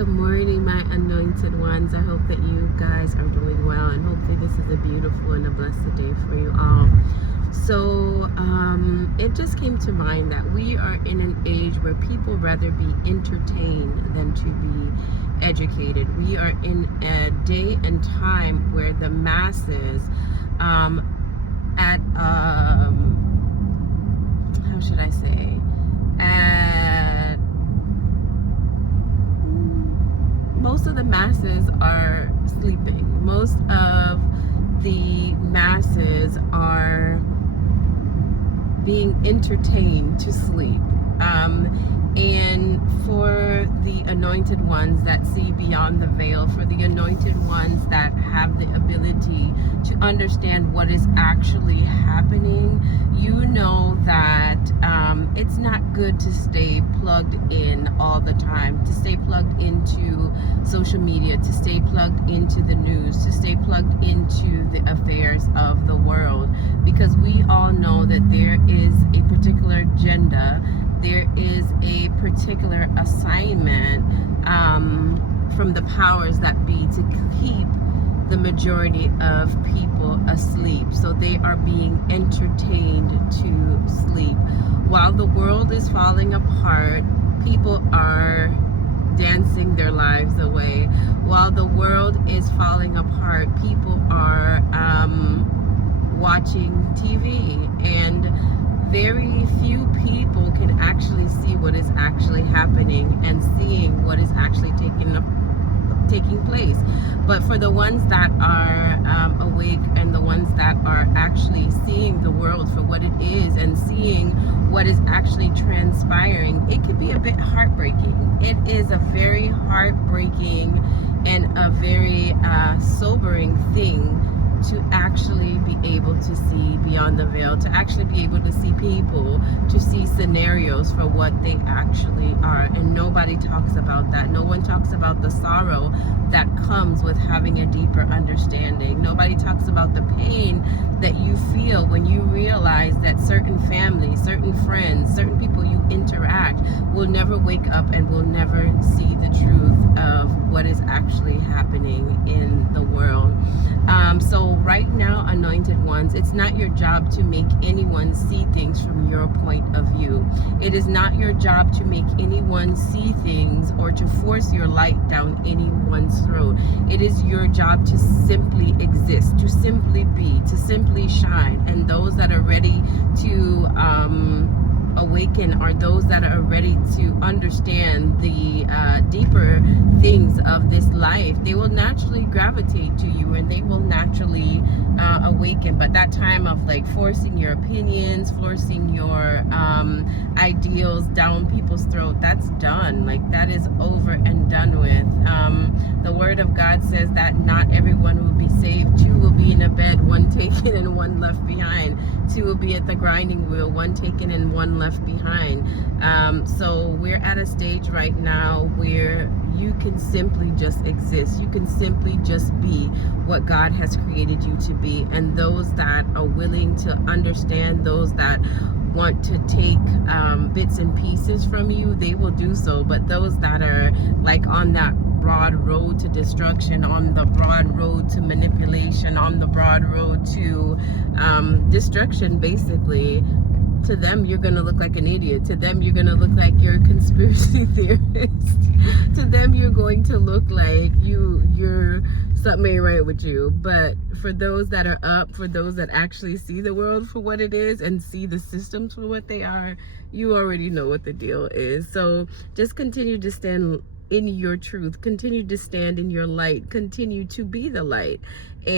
Good morning, my anointed ones. I hope that you guys are doing well, and hopefully this is a beautiful and a blessed day for you all. So it just came to mind that we are in an age where people rather be entertained than to be educated. We are in a day and time where the masses how should I say, most of the masses are sleeping. Most of the masses are being entertained to sleep. And for the anointed ones that see beyond the veil, for the anointed ones that have the ability to understand what is actually happening, you know that it's not good to stay plugged in all the time, to stay plugged into social media, to stay plugged into the news, to stay plugged into the affairs of the world, because we all know that there is a particular agenda, there is a particular assignment from the powers that be to keep the majority of people asleep. So they are being entertained to sleep. While the world is falling apart, people are dancing their lives away. While the world is falling apart, people are watching TV, and very few people can actually see what is actually happening and seeing what is actually taking place. But for the ones that are awake, and the ones that are actually seeing the world for what it is and seeing what is actually transpiring, it can be a bit heartbreaking. It is a very heartbreaking and a very sobering thing to actually be able to see beyond the veil, to actually be able to see people, to see scenarios for what they actually are. And nobody talks about that. No one talks about the sorrow that comes with having a deeper understanding. Nobody talks about the pain that you feel when you realize that certain families, certain friends, certain people you interact will never wake up and will never see the truth of what is actually happening in the world. So right now, anointed ones, it's not your job to make anyone see things from your point of view. It is not your job to make anyone see things or to force your light down anyone's throat. It is your job to simply exist, to simply be, to simply shine. And those that are ready to awaken are those that are ready to understand the deeper things of this life. They will naturally gravitate to you, and they will naturally awaken. But that time of like forcing your opinions, forcing your ideals down people's throat, that's done. Like, that is over and done with. The word of God says that not everyone will be saved. Two will be in a bed, one taken and one left behind. Two will be at the grinding wheel, one taken and one left behind. So we're at a stage right now where you can simply just exist. You can simply just be what God has created you to be. And those that are willing to understand, those that want to take bits and pieces from you, they will do so. But those that are like on that broad road to destruction, on the broad road to manipulation, on the broad road to destruction, basically, to them you're gonna look like an idiot. To them you're gonna look like you're a conspiracy theorist. To them you're going to look like you're something ain't right with you. But for those that are up, for those that actually see the world for what it is and see the systems for what they are, you already know what the deal is. So just continue to stand in your truth, continue to stand in your light, continue to be the light. And